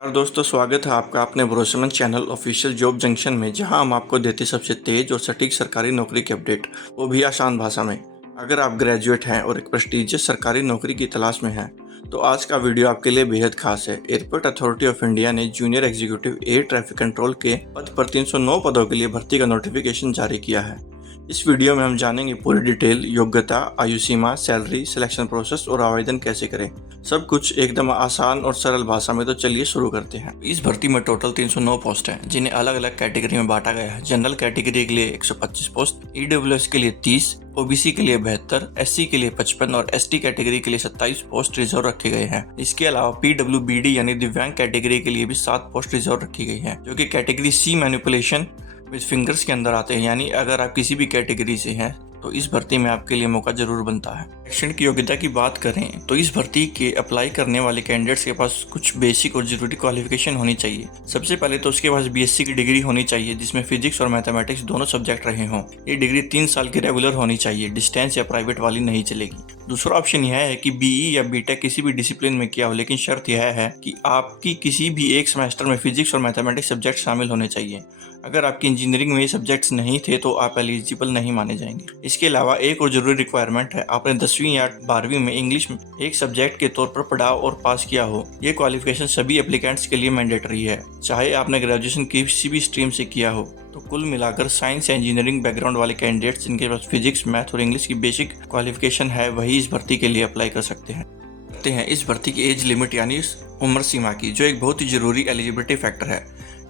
और दोस्तों, स्वागत है आपका अपने भरोसेमंद चैनल ऑफिशियल जॉब जंक्शन में, जहां हम आपको देते सबसे तेज और सटीक सरकारी नौकरी की अपडेट, वो भी आसान भाषा में। अगर आप ग्रेजुएट हैं और एक प्रेस्टिजियस सरकारी नौकरी की तलाश में हैं, तो आज का वीडियो आपके लिए बेहद खास है। एयरपोर्ट अथॉरिटी ऑफ इंडिया ने junior executive air traffic control के पद पर 309 पदों के लिए भर्ती का नोटिफिकेशन जारी किया है। इस वीडियो में हम जानेंगे पूरी डिटेल, योग्यता, आयु सीमा, सैलरी, सिलेक्शन प्रोसेस और आवेदन कैसे करें। सब कुछ एकदम आसान और सरल भाषा में। तो चलिए शुरू करते हैं। इस भर्ती में टोटल 309 पोस्ट हैं, जिन्हें अलग अलग कैटेगरी में बांटा गया है। जनरल कैटेगरी के लिए 125 पोस्ट, ईडब्ल्यूएस के लिए 30, ओबीसी के लिए 72, एससी के लिए 55 और एसटी कैटेगरी के लिए 27 पोस्ट रिजर्व रखे गए हैं। इसके अलावा पीडब्ल्यूबीडी यानी दिव्यांग कैटेगरी के लिए भी 7 पोस्ट रिजर्व रखी गई है, जो कि category C manipulation with fingers के अंदर आते हैं। यानी अगर आप किसी भी कैटेगरी से हैं तो इस भर्ती में आपके लिए मौका जरूर बनता है। शैक्षणिक की योग्यता की बात करें तो इस भर्ती के अप्लाई करने वाले कैंडिडेट्स के पास कुछ बेसिक और जरूरी क्वालिफिकेशन होनी चाहिए। सबसे पहले तो उसके पास बीएससी की डिग्री होनी चाहिए, जिसमें फिजिक्स और मैथमेटिक्स दोनों सब्जेक्ट रहे हों। ये डिग्री 3 साल की रेगुलर होनी चाहिए, डिस्टेंस या प्राइवेट वाली नहीं चलेगी। दूसरा ऑप्शन यह है कि बीई या बीटेक किसी भी डिसिप्लिन में किया हो, लेकिन शर्त यह है कि आपकी किसी भी एक सेमेस्टर में फिजिक्स और मैथमेटिक्स सब्जेक्ट शामिल होने चाहिए। अगर आपकी इंजीनियरिंग में ये सब्जेक्ट्स नहीं थे तो आप एलिजिबल नहीं माने जाएंगे। इसके अलावा एक और जरूरी रिक्वायरमेंट है, आपने 10वीं या 12वीं में इंग्लिश में एक सब्जेक्ट के तौर पर पढ़ा और पास किया हो। ये क्वालिफिकेशन सभी एप्लीकेंट्स के लिए मैंडेटरी है, चाहे आपने ग्रेजुएशन किसी भी स्ट्रीम से किया हो। तो कुल मिलाकर साइंस या इंजीनियरिंग बैकग्राउंड वाले कैंडिडेट्स जिनके पास फिजिक्स, मैथ और इंग्लिश की बेसिक क्वालिफिकेशन है, वही इस भर्ती के लिए अप्लाई कर सकते हैं। इस भर्ती की एज लिमिट यानी उम्र सीमा की, जो एक बहुत ही जरूरी एलिजिबिलिटी फैक्टर है।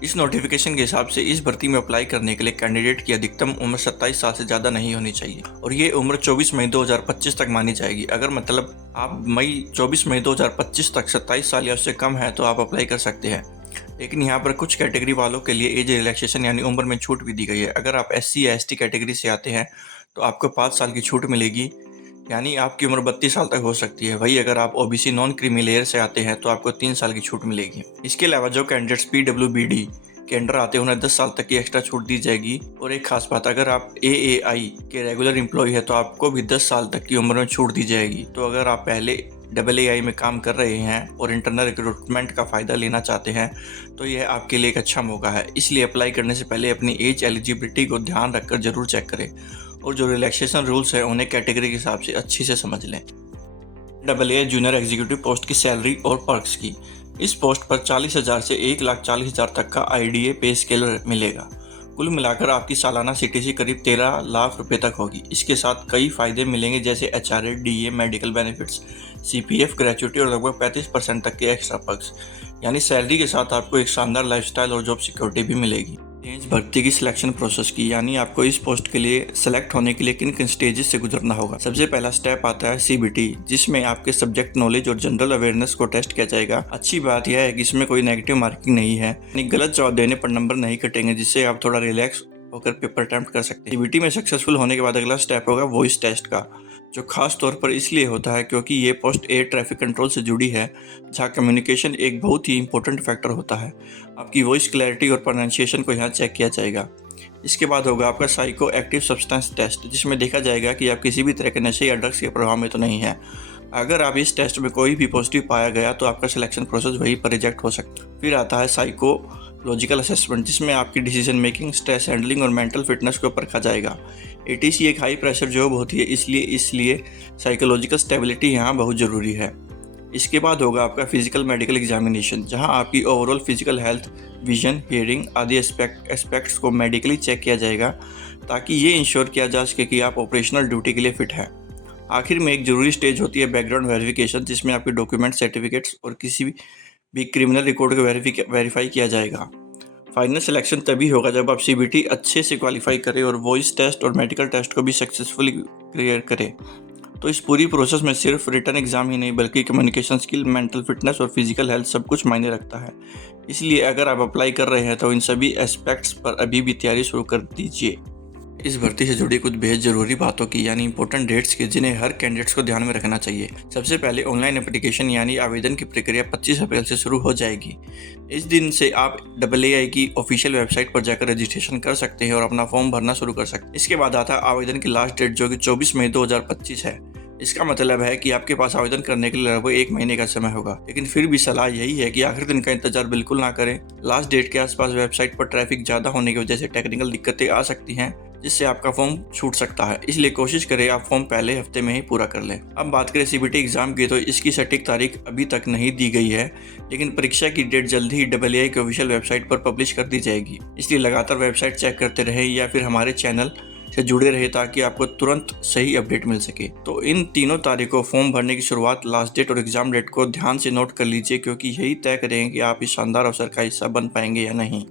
इस नोटिफिकेशन के हिसाब से इस भर्ती में अप्लाई करने के लिए कैंडिडेट की अधिकतम उम्र 27 साल से ज़्यादा नहीं होनी चाहिए, और ये उम्र 24 मई 2025 तक मानी जाएगी। अगर मतलब आप 24 मई 2025 तक 27 साल या उससे कम है तो आप अप्लाई कर सकते हैं। लेकिन यहाँ पर कुछ कैटेगरी वालों के लिए एज रिलैक्सेशन यानी उम्र में छूट भी दी गई है। अगर आप एससी या एसटी कैटेगरी से आते हैं तो आपको 5 साल की छूट मिलेगी, यानी आपकी उम्र 32 साल तक हो सकती है। वही अगर आप ओबीसी नॉन क्रीमी लेयर से आते हैं तो आपको 3 साल की छूट मिलेगी। इसके अलावा जो कैंडिडेट्स पीडब्ल्यूबीडी के अंडर आते हैं उन्हें 10 साल तक की एक्स्ट्रा छूट दी जाएगी। और एक खास बात, अगर आप एएआई के रेगुलर एम्प्लॉय है तो आपको भी 10 साल तक की उम्र में छूट दी जाएगी। तो अगर आप पहले एएआई में काम कर रहे हैं और इंटरनल रिक्रूटमेंट का फ़ायदा लेना चाहते हैं तो यह आपके लिए एक अच्छा मौका है। इसलिए अप्लाई करने से पहले अपनी एज एलिजिबिलिटी को ध्यान रखकर जरूर चेक करें, और जो रिलैक्सेशन रूल्स हैं उन्हें कैटेगरी के हिसाब से अच्छी से समझ लें। AA जूनियर एग्जीक्यूटिव पोस्ट की सैलरी और पर्क्स की। इस पोस्ट पर 40,000 से 1,40,000 तक का आईडीए पे स्केल मिलेगा। कुल मिलाकर आपकी सालाना सीटीसी करीब 13 लाख रुपए तक होगी। इसके साथ कई फायदे मिलेंगे, जैसे HRA, DA, medical benefits, CPF, gratuity और लगभग 35% तक के एक्स्ट्रा पर्क्स। यानी सैलरी के साथ आपको एक शानदार लाइफस्टाइल और जॉब सिक्योरिटी भी मिलेगी। इस भर्ती की सिलेक्शन प्रोसेस की, यानी आपको इस पोस्ट के लिए सेलेक्ट होने के लिए किन किन स्टेजेस से गुजरना होगा। सबसे पहला स्टेप आता है सीबीटी, जिसमें आपके सब्जेक्ट नॉलेज और जनरल अवेयरनेस को टेस्ट किया जाएगा। अच्छी बात यह है कि इसमें कोई नेगेटिव मार्किंग नहीं है, यानी गलत जवाब देने पर नंबर नहीं कटेंगे, जिससे आप थोड़ा रिलैक्स होकर पेपर अटेम्प्ट कर सकते हैं। सीबीटी में सक्सेसफुल होने के बाद अगला स्टेप होगा वॉइस टेस्ट का, जो खास तौर पर इसलिए होता है क्योंकि ये पोस्ट एयर ट्रैफिक कंट्रोल से जुड़ी है, जहाँ कम्युनिकेशन एक बहुत ही इंपॉर्टेंट फैक्टर होता है। आपकी वॉइस क्लैरिटी और प्रोनाउंसिएशन को यहाँ चेक किया जाएगा। इसके बाद होगा आपका साइको एक्टिव सब्सटेंस टेस्ट, जिसमें देखा जाएगा कि आप किसी भी तरह के नशे या ड्रग्स के प्रभाव में तो नहीं है। अगर आप इस टेस्ट में कोई भी पॉजिटिव पाया गया तो आपका सिलेक्शन प्रोसेस वहीं पर रिजेक्ट हो सकता है। फिर आता है साइकोलॉजिकल असेसमेंट, जिसमें आपकी डिसीजन मेकिंग, स्ट्रेस हैंडलिंग और मेंटल फिटनेस को परखा जाएगा। एटीसी एक हाई प्रेशर जॉब होती है, इसलिए साइकोलॉजिकल स्टेबिलिटी यहाँ बहुत ज़रूरी है। इसके बाद होगा आपका फिजिकल मेडिकल एग्जामिनेशन, जहां आपकी overall physical health, vision, hearing आदि एस्पेक्ट्स को मेडिकली चेक किया जाएगा, ताकि ये इंश्योर किया जा सके कि आप ऑपरेशनल ड्यूटी के लिए फिट हैं। आखिर में एक जरूरी स्टेज होती है बैकग्राउंड वेरिफिकेशन, जिसमें आपके डॉक्यूमेंट, सर्टिफिकेट्स और किसी भी क्रिमिनल रिकॉर्ड को वेरीफाई किया जाएगा। फाइनल सिलेक्शन तभी होगा जब आप सीबीटी अच्छे से क्वालिफाई करें और वॉइस टेस्ट और मेडिकल टेस्ट को भी सक्सेसफुली क्लियर करें। तो इस पूरी प्रोसेस में सिर्फ रिटन एग्जाम ही नहीं, बल्कि कम्युनिकेशन स्किल, मेंटल फिटनेस और फिजिकल हेल्थ सब कुछ मायने रखता है। इसलिए अगर आप अप्लाई कर रहे हैं तो इन सभी एस्पेक्ट्स पर अभी भी तैयारी शुरू कर दीजिए। इस भर्ती से जुड़ी कुछ बेहद जरूरी बातों की, यानी इंपॉर्टेंट डेट्स की, जिन्हें हर कैंडिडेट्स को ध्यान में रखना चाहिए। सबसे पहले ऑनलाइन एप्लीकेशन यानी आवेदन की प्रक्रिया 25 अप्रैल से शुरू हो जाएगी। इस दिन से आप AA की ऑफिशियल वेबसाइट पर जाकर रजिस्ट्रेशन कर सकते हैं और अपना फॉर्म भरना शुरू कर सकते हैं। इसके बाद आता है आवेदन की लास्ट डेट, जो कि 24 मई 2025 है। इसका मतलब है कि आपके पास आवेदन करने के लिए लगभग 1 महीने का समय होगा, लेकिन फिर भी सलाह यही है कि आखिरी दिन का इंतजार बिल्कुल ना करें। लास्ट डेट के आसपास वेबसाइट पर ट्रैफिक ज़्यादा होने की वजह से टेक्निकल दिक्कतें आ सकती हैं, जिससे आपका फॉर्म छूट सकता है। इसलिए कोशिश करें आप फॉर्म पहले हफ्ते में ही पूरा कर लें। अब बात करें सीबीटी एग्जाम की, तो इसकी सटीक तारीख अभी तक नहीं दी गई है, लेकिन परीक्षा की डेट जल्द ही AAI की ऑफिशियल वेबसाइट पर पब्लिश कर दी जाएगी। इसलिए लगातार वेबसाइट चेक करते रहें या फिर हमारे चैनल से जुड़े रहे ताकि आपको तुरंत सही अपडेट मिल सके। तो इन तीनों तारीखों फॉर्म भरने की शुरुआत, लास्ट डेट और एग्जाम डेट को ध्यान से नोट कर लीजिए, क्योंकि यही तय करेंगे कि आप इस शानदार अवसर का हिस्सा बन पाएंगे या नहीं।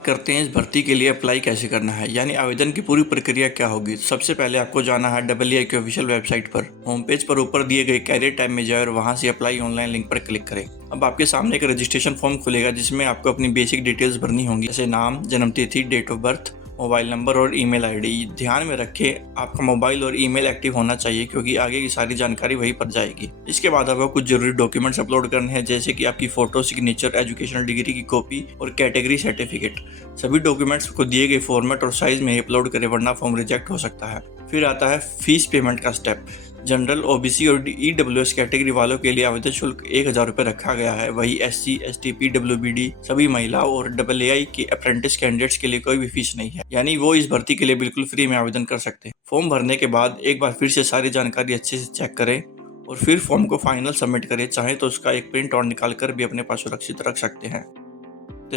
करते हैं इस भर्ती के लिए अप्लाई कैसे करना है, यानी आवेदन की पूरी प्रक्रिया क्या होगी। सबसे पहले आपको जाना है AAI की ऑफिशियल वेबसाइट पर। होम पेज पर ऊपर दिए गए कैरियर टैब में जाए और वहां से अप्लाई ऑनलाइन लिंक पर क्लिक करें। अब आपके सामने एक रजिस्ट्रेशन फॉर्म खुलेगा, जिसमें आपको अपनी बेसिक डिटेल्स भरनी होंगी, जैसे नाम, जन्मतिथि, date of birth, mobile number और ईमेल आईडी। ध्यान में रखें आपका मोबाइल और ईमेल एक्टिव होना चाहिए, क्योंकि आगे की सारी जानकारी वहीं पर जाएगी। इसके बाद आपको कुछ जरूरी डॉक्यूमेंट्स अपलोड करने हैं, जैसे कि आपकी फोटो, सिग्नेचर, एजुकेशनल डिग्री की कॉपी और कैटेगरी सर्टिफिकेट। सभी डॉक्यूमेंट्स को दिए गए फॉर्मेट और साइज में अपलोड करें, वरना फॉर्म रिजेक्ट हो सकता है। फिर आता है फीस पेमेंट का स्टेप। जनरल, OBC और EWS कैटेगरी वालों के लिए आवेदन शुल्क 1000 रुपये रखा गया है। वही SC, ST, PWBD सभी महिलाओं और AAI के अप्रेंटिस कैंडिडेट्स के लिए कोई भी फीस नहीं है, यानी वो इस भर्ती के लिए बिल्कुल फ्री में आवेदन कर सकते हैं। फॉर्म भरने के बाद एक बार फिर से सारी जानकारी अच्छे से चेक करें और फिर फॉर्म को फाइनल सबमिट करें। चाहे तो उसका एक प्रिंट आउट निकाल कर भी अपने पास सुरक्षित रख सकते हैं।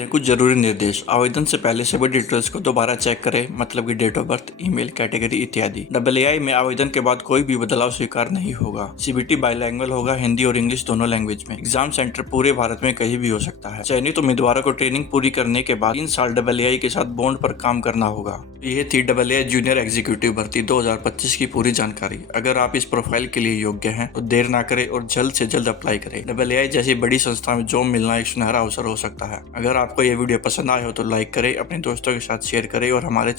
कुछ जरूरी निर्देश। आवेदन से पहले सभी डिटेल्स को दोबारा चेक करें, मतलब कि date of birth, email, category इत्यादि। AAI में आवेदन के बाद कोई भी बदलाव स्वीकार नहीं होगा। CBT बाइलैंग्वेज होगा, हिंदी और इंग्लिश दोनों लैंग्वेज में। एग्जाम सेंटर पूरे भारत में कहीं भी हो सकता है। चयनित उम्मीदवारों को ट्रेनिंग पूरी करने के बाद 3 साल AAI के साथ बॉन्ड पर काम करना होगा। यह थी AAI जूनियर एग्जीक्यूटिव भर्ती 2025 की पूरी जानकारी। अगर आप इस प्रोफाइल के लिए योग्य हैं तो देर ना करें और जल्द से जल्द अप्लाई करें। AAI जैसी बड़ी संस्था में जॉब मिलना एक सुनहरा अवसर हो सकता है। अगर आपको यह वीडियो पसंद आया हो तो लाइक करें, अपने दोस्तों के साथ शेयर करें और हमारे